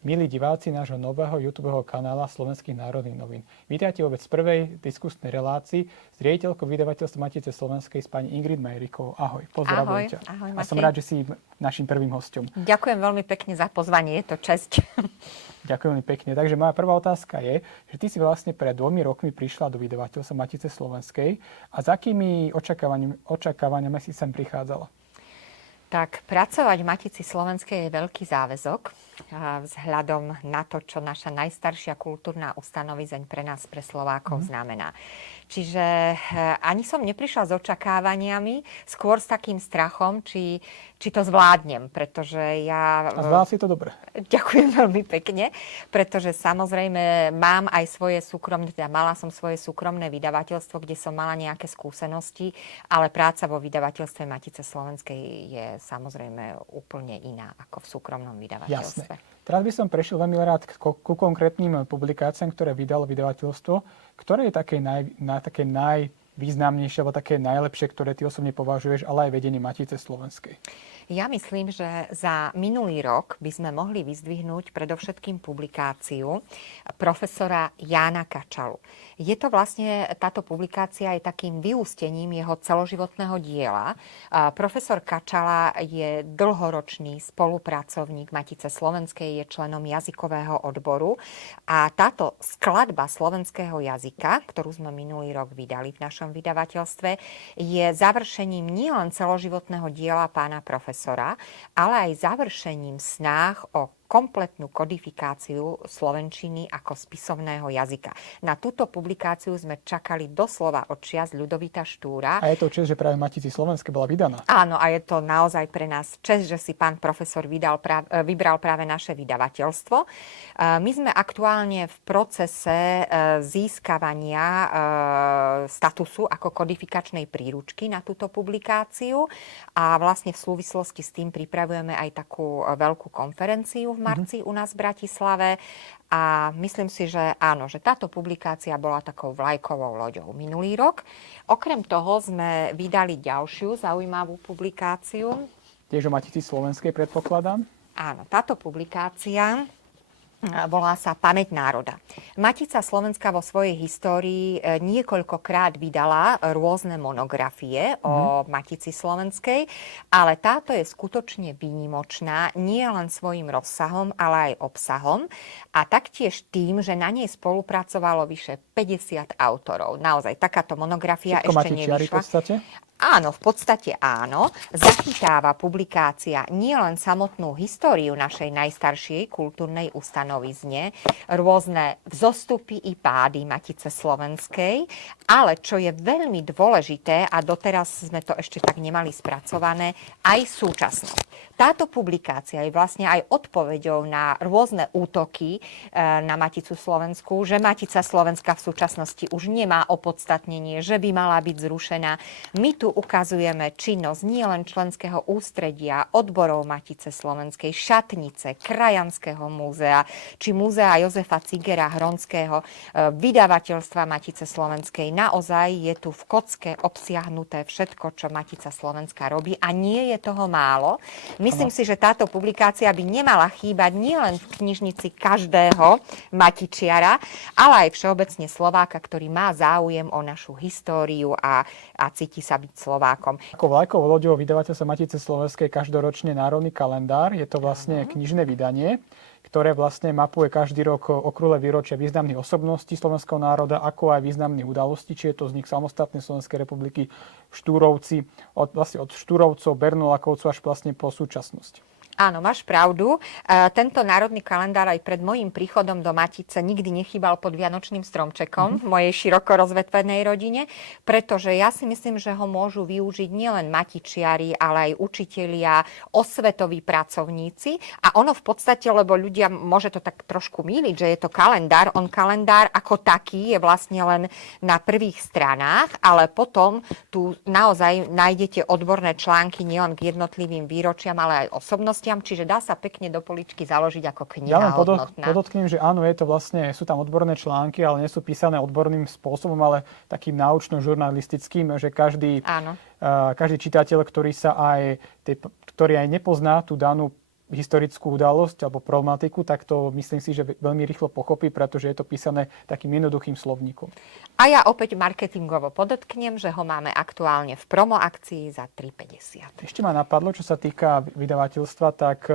milí diváci nášho nového YouTubeho kanála Slovenských národných novín. Vítajte vôbec v prvej diskusnej relácii s riaditeľkou vydavateľstva Matice slovenskej s pani Ingrid Majerikovou. Ahoj, pozdravujem ťa. Ahoj, A som rád, že si našim prvým hosťom. Ďakujem veľmi pekne za pozvanie, je to česť. Ďakujem veľmi pekne. Takže moja prvá otázka je, že ty si vlastne pred 2 rokmi prišla do vydavateľstva Matice slovenskej a s akými očakávaniami si sem prichádzala? Tak, pracovať v Matici slovenskej je veľký záväzok vzhľadom na to, čo naša najstaršia kultúrna ustanovizeň pre nás, pre Slovákov, znamená. Čiže ani som neprišla s očakávaniami, skôr s takým strachom, či to zvládnem, pretože ja... A zvládla si to dobre. Ďakujem veľmi pekne, pretože samozrejme mám aj svoje súkromné, teda mala som svoje súkromné vydavateľstvo, kde som mala nejaké skúsenosti, ale práca vo vydavateľstve Matice slovenskej je samozrejme úplne iná ako v súkromnom vydavateľstve. Jasné. Teraz by som prešiel veľmi rád ku konkrétnym publikáciám, ktoré vydalo vydavateľstvo. Ktoré je také najvýznamnejšie alebo také najlepšie, ktoré ty osobne považuješ, ale aj vedenie Matice slovenskej? Ja myslím, že za minulý rok by sme mohli vyzdvihnúť predovšetkým publikáciu profesora Jána Kačalu. Je to vlastne, táto publikácia je takým vyústením jeho celoživotného diela. Profesor Kačala je dlhoročný spolupracovník Matice slovenskej, je členom jazykového odboru a táto skladba slovenského jazyka, ktorú sme minulý rok vydali v našom vydavateľstve, je završením nielen celoživotného diela pána profesora, ale aj završením snách o kompletnú kodifikáciu slovenčiny ako spisovného jazyka. Na túto publikáciu sme čakali doslova od čias Ľudovita Štúra. A je to čest, že práve v Matici slovenskej bola vydaná. Áno, a je to naozaj pre nás čest, že si pán profesor vybral práve naše vydavateľstvo. My sme aktuálne v procese získavania statusu ako kodifikačnej príručky na túto publikáciu a vlastne v súvislosti s tým pripravujeme aj takú veľkú konferenciu v marci u nás v Bratislave a myslím si, že áno, že táto publikácia bola takou vlajkovou loďou minulý rok. Okrem toho sme vydali ďalšiu zaujímavú publikáciu. Tiež o Matici slovenskej, predpokladám. Áno, táto publikácia volá sa Pamäť národa. Matica Slovenska vo svojej histórii niekoľkokrát vydala rôzne monografie o Matici slovenskej, ale táto je skutočne výnimočná nie len svojím rozsahom, ale aj obsahom a taktiež tým, že na nej spolupracovalo vyše 50 autorov. Naozaj, takáto monografia všetko ešte nevyšla. v podstate? Áno, v podstate áno. Zachytáva publikácia nielen samotnú históriu našej najstaršej kultúrnej ustanovizne, rôzne vzostupy i pády Matice slovenskej, ale čo je veľmi dôležité, a doteraz sme to ešte tak nemali spracované, aj súčasnosť. Táto publikácia je vlastne aj odpoveďou na rôzne útoky na Maticu slovenskú, že Matica slovenská v súčasnosti už nemá opodstatnenie, že by mala byť zrušená. My tu ukazujeme činnosť nielen členského ústredia, odborov Matice slovenskej, šatnice, Krajanského múzea, či múzea Jozefa Cigera Hronského, vydavateľstva Matice slovenskej. Naozaj je tu v kocke obsiahnuté všetko, čo Matica slovenská robí a nie je toho málo. Myslím si, že táto publikácia by nemala chýbať nielen v knižnici každého matičiara, ale aj všeobecne Slováka, ktorý má záujem o našu históriu a cíti sa byť Slovákom. Ako vlajkovou loďou vydavateľstva Matice slovenskej každoročne národný kalendár. Je to vlastne knižné vydanie, ktoré vlastne mapuje každý rok okrúhle výročia významných osobností slovenského národa, ako aj významných udalostí, či je to vznik samostatnej Slovenskej republiky, Štúrovci, od Štúrovcov, Bernulakovcov až vlastne po súčasnosť. Áno, máš pravdu. Tento národný kalendár aj pred mojím príchodom do Matice nikdy nechýbal pod vianočným stromčekom v mojej široko rozvetvenej rodine, pretože ja si myslím, že ho môžu využiť nielen matičiari, ale aj učitelia, osvetoví pracovníci. A ono v podstate, lebo ľudia, môže to tak trošku mýliť, že je to kalendár, kalendár ako taký je vlastne len na prvých stranách, ale potom tu naozaj nájdete odborné články nielen k jednotlivým výročiam, ale aj osobnostiam. Čiže dá sa pekne do poličky založiť ako kniha hodnotná. Ja len podotknem, že áno, je to vlastne, sú tam odborné články, ale nie sú písané odborným spôsobom, ale takým náučno-žurnalistickým, že každý čitateľ, ktorý aj nepozná tú danú historickú udalosť alebo problematiku, tak to myslím si, že veľmi rýchlo pochopí, pretože je to písané takým jednoduchým slovníkom. A ja opäť marketingovo podotknem, že ho máme aktuálne v promo akcii za 3,50. Ešte ma napadlo, čo sa týka vydavateľstva, tak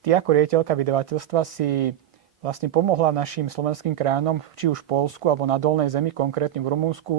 ty ako riaditeľka vydavateľstva si vlastne pomohla našim slovenským krajanom, či už v Poľsku alebo na Dolnej zemi, konkrétne v Rumunsku,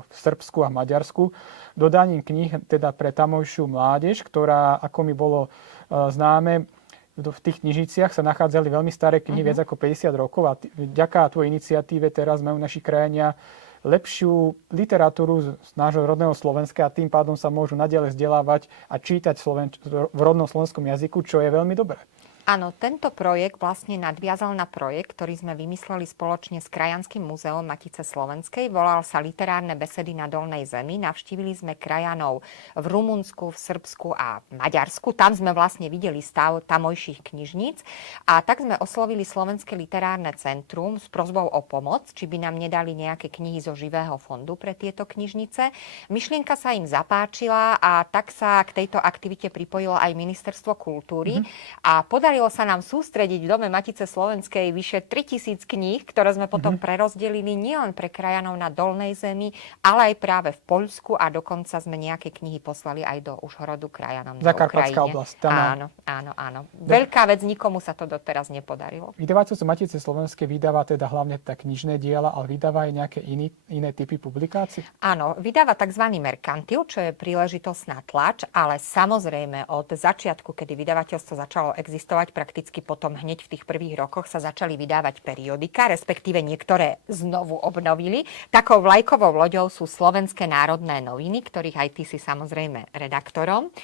v Srbsku a Maďarsku, dodaním kníh teda pre tamojšiu mládež, ktorá, ako mi bolo známe, v tých knižniciach sa nachádzali veľmi staré knihy, viac ako 50 rokov a vďaka tvojej iniciatíve teraz majú naši krajania lepšiu literatúru z nášho rodného Slovenska a tým pádom sa môžu naďalej vzdelávať a čítať v rodnom slovenskom jazyku, čo je veľmi dobré. Áno, tento projekt vlastne nadviazal na projekt, ktorý sme vymysleli spoločne s Krajanským múzeom Matice slovenskej. Volal sa Literárne besedy na Dolnej zemi. Navštívili sme krajanov v Rumunsku, v Srbsku a v Maďarsku. Tam sme vlastne videli stav tamojších knižníc. A tak sme oslovili Slovenské literárne centrum s prosbou o pomoc, či by nám nedali nejaké knihy zo živého fondu pre tieto knižnice. Myšlienka sa im zapáčila a tak sa k tejto aktivite pripojilo aj Ministerstvo kultúry. A podarilo sa nám sústrediť v Dome Matice slovenskej vyše 3000 kníh, ktoré sme potom prerozdelili nielen pre krajanov na Dolnej zemi, ale aj práve v Poľsku a dokonca sme nejaké knihy poslali aj do Užhorodu krajanom na Zakarpatská Ukrajine. oblasť. Tam Áno. Veľká vec, nikomu sa to doteraz nepodarilo. Vydavateľstvo Matice slovenskej vydáva teda hlavne knižné diela, ale vydáva aj nejaké iné typy publikácií? Áno, vydáva tzv. Merkantil, čo je príležitostná tlač, ale samozrejme od začiatku, kedy vydavateľstvo začalo existovať, prakticky potom hneď v tých prvých rokoch sa začali vydávať periodika, respektíve niektoré znovu obnovili. Takou vlajkovou loďou sú Slovenské národné noviny, ktorých aj ty si samozrejme redaktorom.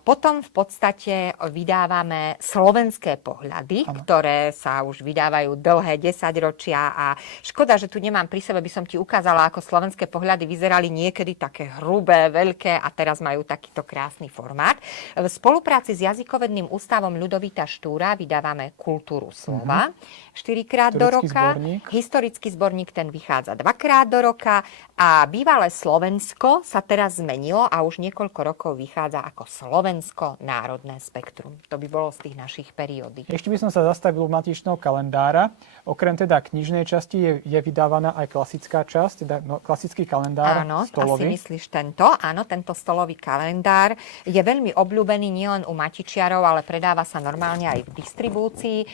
Potom v podstate vydávame Slovenské pohľady, ktoré sa už vydávajú dlhé 10 ročia a škoda, že tu nemám pri sebe, by som ti ukázala, ako Slovenské pohľady vyzerali niekedy také hrubé, veľké a teraz majú takýto krásny formát. V spolupráci s Jazykovedným ústavom Ľudovita Štúra vydávame Kultúru slova 4-krát do roka. Historický zborník, ten vychádza 2-krát do roka a bývalé Slovensko sa teraz zmenilo a už niekoľko rokov vychádza ako Slovensko národné spektrum. To by bolo z tých našich periódik. Ešte by som sa zastavil u matičného kalendára. Okrem teda knižnej časti je vydávaná aj klasická časť, teda klasický kalendár stolový. Áno, asi myslíš tento. Áno, tento stolový kalendár je veľmi obľúbený nielen u matičiarov, ale predáva sa normálne aj v distribúcii.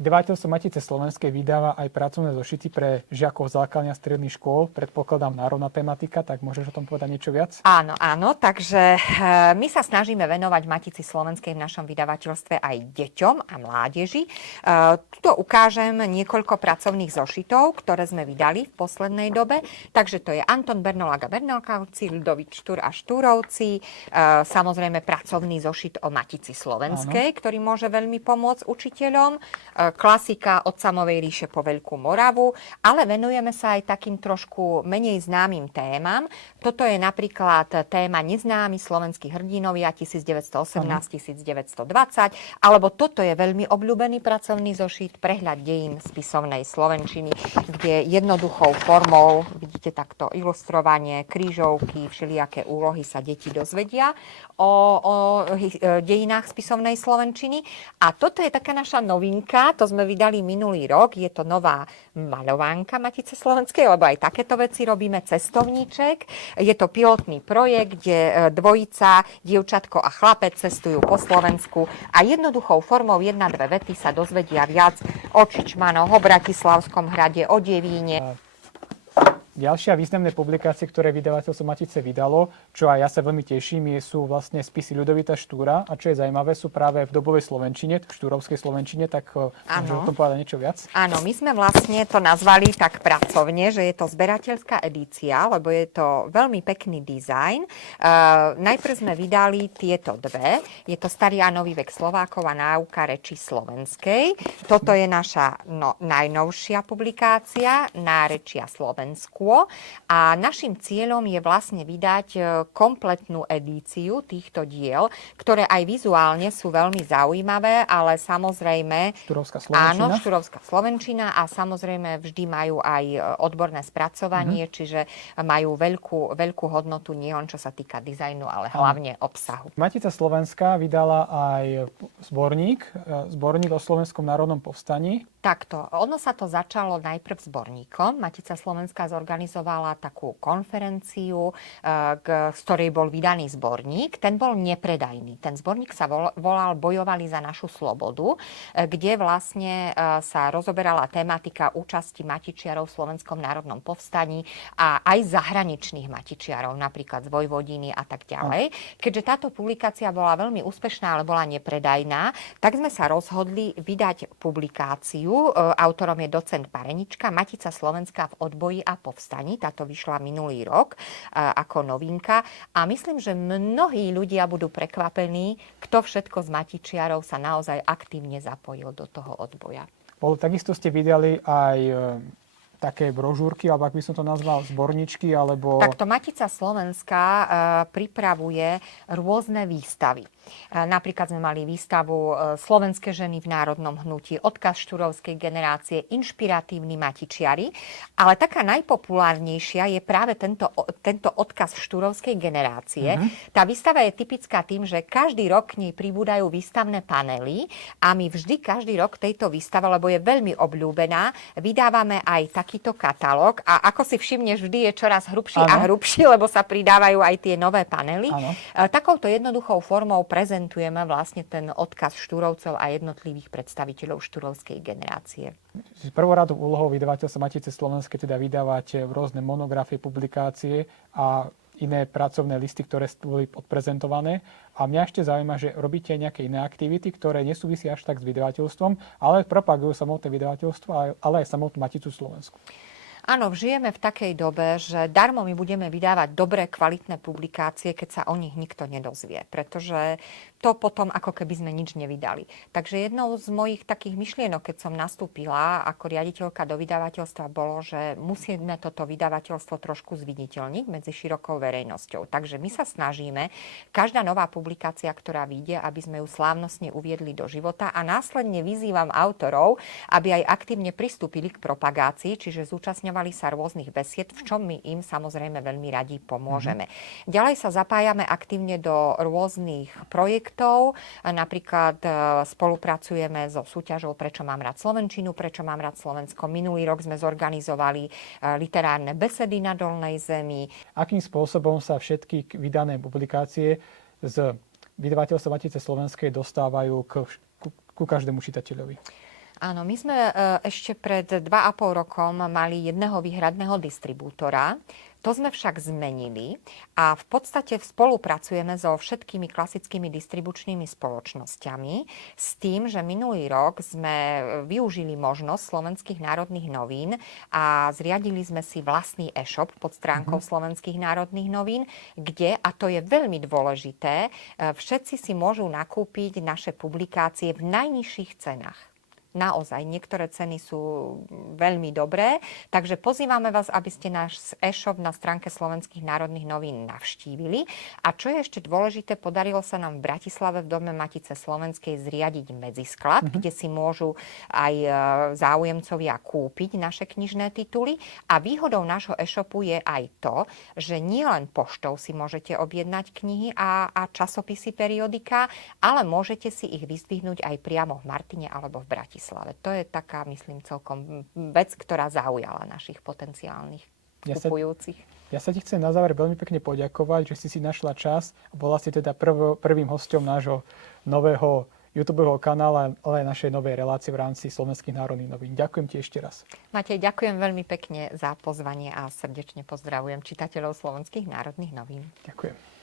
Vydavateľstvo Matice slovenskej vydáva aj pracovné zošity pre žiakov základných a stredných škôl. Predpokladám národná tematika, tak môžeš o tom povedať niečo viac? Áno, takže my sa snažíme venovať Matici slovenskej v našom vydavateľstve aj deťom a mládeži. Tuto ukážem niekoľko pracovných zošitov, ktoré sme vydali v poslednej dobe. Takže to je Anton Bernolák a Bernolkákovci, Ľudovít Štúr a Štúrovci, samozrejme pracovný zošit o Matici slovenskej, ktorý môže veľmi pomôcť učiteľom. Klasika Od samovej ríše po Veľkú Moravu, ale venujeme sa aj takým trošku menej známym témam. Toto je napríklad téma Neznámi slovenskí hrdinovia 1918-1920, alebo toto je veľmi obľúbený pracovný zošit Prehľad dejín spisovnej slovenčiny, kde jednoduchou formou, vidíte takto ilustrovanie, krížovky, všelijaké úlohy sa deti dozvedia o dejinách spisovnej slovenčiny. A toto je taká naša novinka, to sme vydali minulý rok, je to nová maľovánka Matice slovenskej, lebo aj takéto veci robíme, cestovníček. Je to pilotný projekt, kde dvojica, dievčatko a chlapec cestujú po Slovensku a jednoduchou formou 1-2 vety sa dozvedia viac o Čičmanoch, o Bratislavskom hrade, o Devíne. Ďalšia významné publikácie, ktoré vydavateľstvo Matice vydalo, čo aj ja sa veľmi teším, sú vlastne spisy Ľudovita Štúra. A čo je zaujímavé, sú práve v dobovej slovenčine, v štúrovskej slovenčine, tak môžem o tom povedať niečo viac? Áno, my sme vlastne to nazvali tak pracovne, že je to zberateľská edícia, lebo je to veľmi pekný dizajn. Najprv sme vydali tieto dve. Je to Starý a nový vek Slovákov a náuka reči slovenskej. Toto je naša najnovšia publikácia, Nárečia Slovensku. vydawnictvo a našim cieľom je vlastne vydať kompletnú edíciu týchto diel, ktoré aj vizuálne sú veľmi zaujímavé, ale samozrejme... Štúrovská slovenčina. Áno, štúrovská slovenčina a samozrejme vždy majú aj odborné spracovanie, čiže majú veľkú hodnotu nielen čo sa týka dizajnu, ale hlavne obsahu. Matica Slovenská vydala aj zborník o Slovenskom národnom povstaní. Takto. Ono sa to začalo najprv zborníkom. Matica Slovenská zorganizovala takú konferenciu, z ktorej bol vydaný zborník. Ten bol nepredajný. Ten zborník sa volal Bojovali za našu slobodu, kde vlastne sa rozoberala tematika účasti matičiarov v Slovenskom národnom povstaní a aj zahraničných matičiarov, napríklad z Vojvodiny a tak ďalej. Keďže táto publikácia bola veľmi úspešná, ale bola nepredajná, tak sme sa rozhodli vydať publikáciu. Autorom je docent Parenička, Matica Slovenská v odboji a povstaní. Táto vyšla minulý rok ako novinka. A myslím, že mnohí ľudia budú prekvapení, kto všetko z matičiarov sa naozaj aktívne zapojil do toho odboja. Takisto ste vydali aj také brožúrky, alebo ak by som to nazval, zborničky, alebo... Takto Matica Slovenská pripravuje rôzne výstavy. Napríklad sme mali výstavu Slovenské ženy v národnom hnutí, odkaz štúrovskej generácie, inšpiratívni matičiari. Ale taká najpopulárnejšia je práve tento odkaz štúrovskej generácie. Tá výstava je typická tým, že každý rok k nej pribúdajú výstavné panely a my vždy každý rok tejto výstave, lebo je veľmi obľúbená, vydávame aj takýto katalóg a ako si všimneš, vždy je čoraz hrubší a hrubší, lebo sa pridávajú aj tie nové panely. Takouto jednoduchou formou prezentujeme vlastne ten odkaz štúrovcov a jednotlivých predstaviteľov štúrovskej generácie. Prvoradou úlohou vydavateľstva Matice Slovenskej teda vydávať rôzne monografie, publikácie a iné pracovné listy, ktoré boli odprezentované. A mňa ešte zaujíma, že robíte nejaké iné aktivity, ktoré nesúvisia až tak s vydavateľstvom, ale propagujú samotné vydavateľstvo, ale aj samotnú Maticu Slovensku. Áno, žijeme v takej dobe, že darmo my budeme vydávať dobré, kvalitné publikácie, keď sa o nich nikto nedozvie. Pretože to potom ako keby sme nič nevydali. Takže jednou z mojich takých myšlienok, keď som nastúpila ako riaditeľka do vydavateľstva, bolo, že musíme toto vydavateľstvo trošku zviditeľniť medzi širokou verejnosťou. Takže my sa snažíme, každá nová publikácia, ktorá vyjde, aby sme ju slávnostne uviedli do života a následne vyzývam autorov, aby aj aktívne pristúpili k propagácii, čiže zúčastňovali sa rôznych besied, v čom my im samozrejme veľmi radi pomôžeme. Ďalej sa zapájame aktívne do rôznych projektov. Napríklad spolupracujeme so súťažou Prečo mám rád slovenčinu, Prečo mám rád Slovensko. Minulý rok sme zorganizovali literárne besedy na Dolnej Zemi. Akým spôsobom sa všetky vydané publikácie z vydavateľstva Matice Slovenskej dostávajú ku každému čitateľovi? Áno, my sme ešte pred 2,5 rokom mali jedného výhradného distribútora. To sme však zmenili a v podstate spolupracujeme so všetkými klasickými distribučnými spoločnosťami s tým, že minulý rok sme využili možnosť Slovenských národných novín a zriadili sme si vlastný e-shop pod stránkou Slovenských národných novín, kde, a to je veľmi dôležité, všetci si môžu nakúpiť naše publikácie v najnižších cenách. Naozaj, niektoré ceny sú veľmi dobré, takže pozývame vás, aby ste náš e-shop na stránke Slovenských národných novín navštívili. A čo je ešte dôležité, podarilo sa nám v Bratislave v Dome Matice Slovenskej zriadiť medzisklad, kde si môžu aj záujemcovia kúpiť naše knižné tituly. A výhodou nášho e-shopu je aj to, že nielen poštou si môžete objednať knihy a časopisy, periodika, ale môžete si ich vyzdvihnúť aj priamo v Martine alebo v Bratislave. To je taká, myslím, celkom vec, ktorá zaujala našich potenciálnych kupujúcich. Ja sa ti chcem na záver veľmi pekne poďakovať, že si našla čas a bola si teda prvým hosťom nášho nového YouTubeového kanála, ale aj našej novej relácie v rámci Slovenských národných novín. Ďakujem ti ešte raz. Matej, ďakujem veľmi pekne za pozvanie a srdečne pozdravujem čitateľov Slovenských národných novín. Ďakujem.